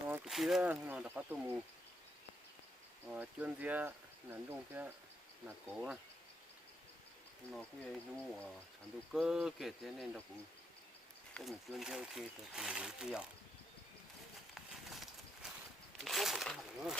cái kia nó đã có tụ mù chuyên gia nắn đông kia là cố à nó cái nu sản xuất cơ kể thế nên nó cũng mình chuyên gia ok thì mình cũng hiểu cái tốt của cái nữa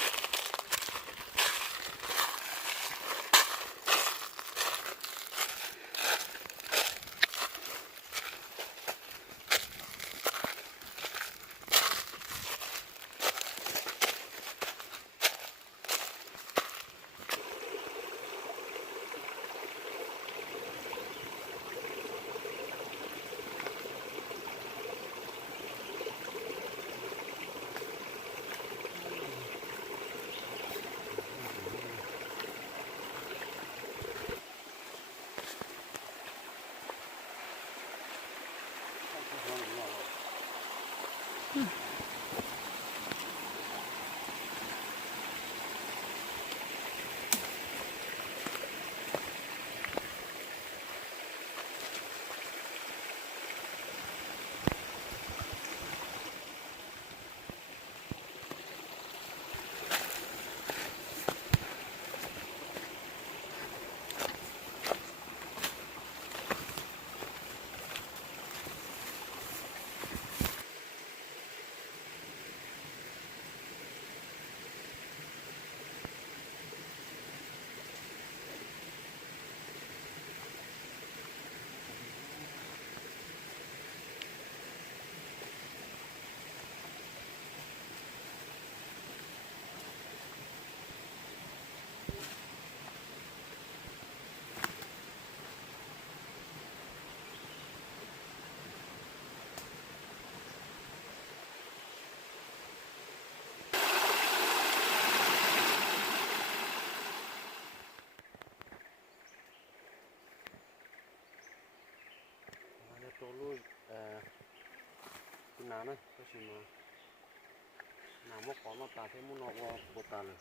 tôi luôn cái nào đấy có gì mà nào mà có nó ta thêm muốn nó vào ta rồi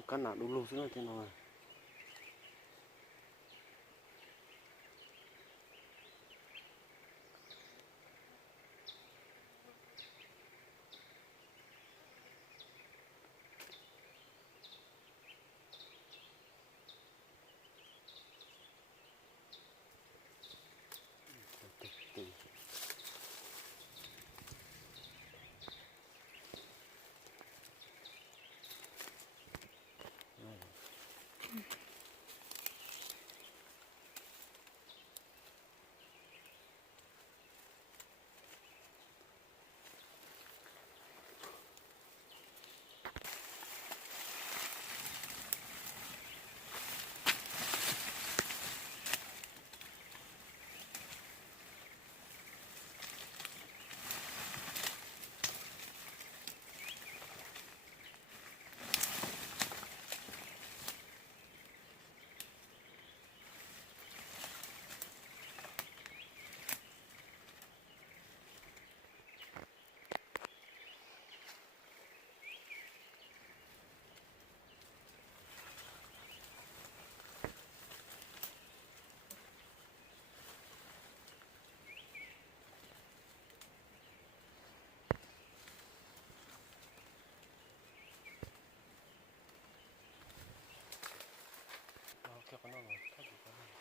nó cắn nào đúng lúc nữa thì nó cái con nó mà cái gì con nó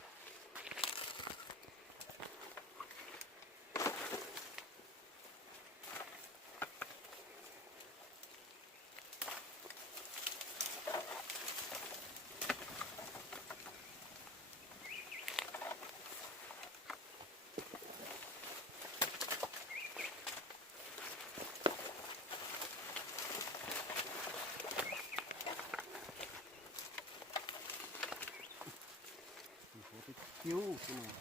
thiếu cái này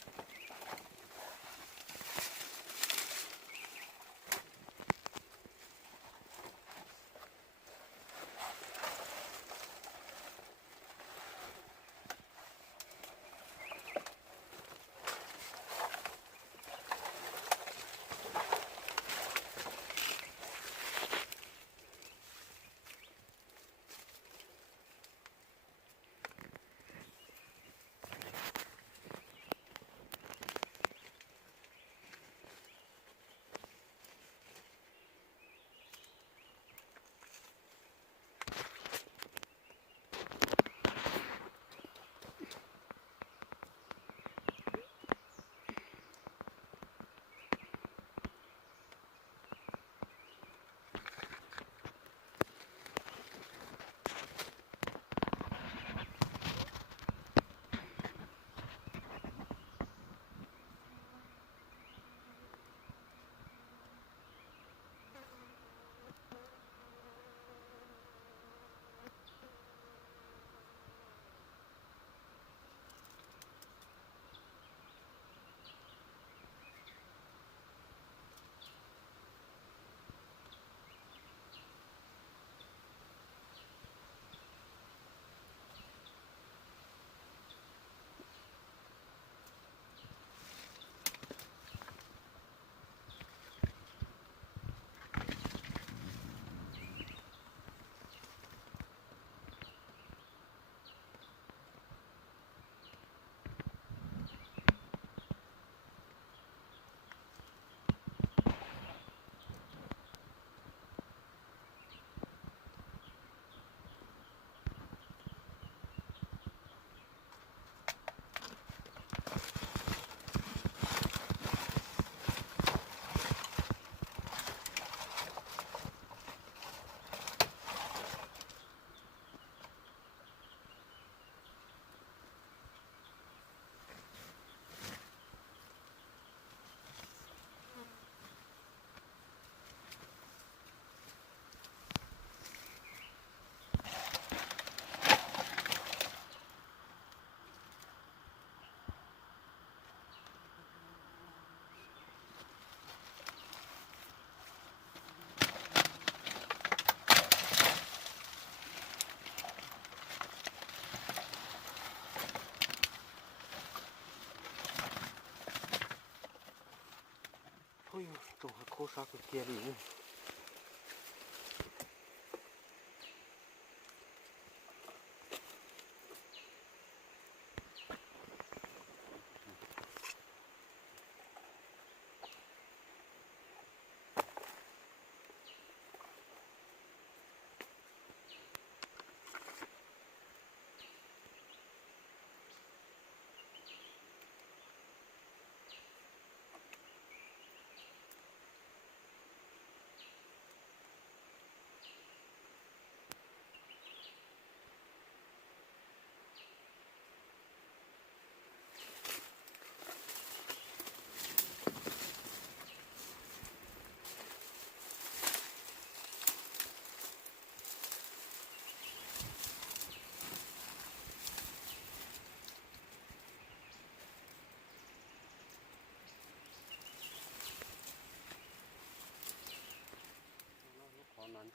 thôi trồng hạt khô sao cái kia đi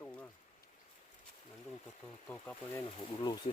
tung nữa nắn tung to cắp lên là hổ đủ lù xí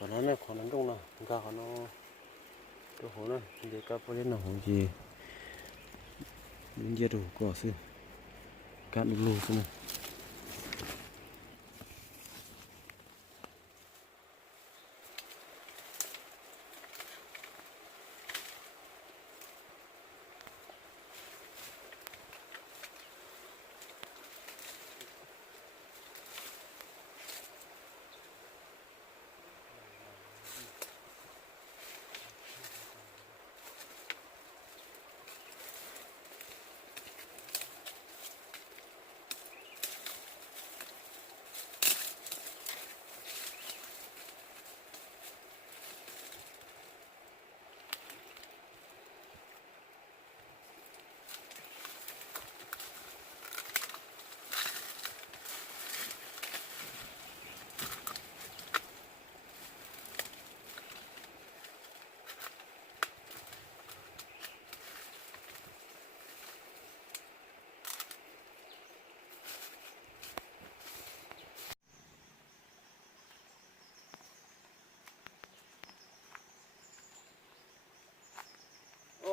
còn nó này còn nắn tung nào gà nó cái hố này để cắp lên là hố gì những gì đủ cỏ xí cạn đủ lù xí này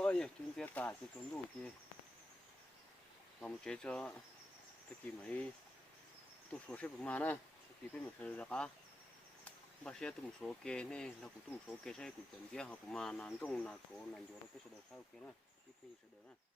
ôi chúng ta tả chỉ còn đủ kia làm chế cho tất kỳ mấy tụ số xếp mà nè thì phải một thời ra cả ba xe tụ số kia này là cũng tụ số kia sẽ cũng chuẩn chỉ học mà nắn tung là cổ nắn vô cái số đầu sau kia nè cái số đầu nè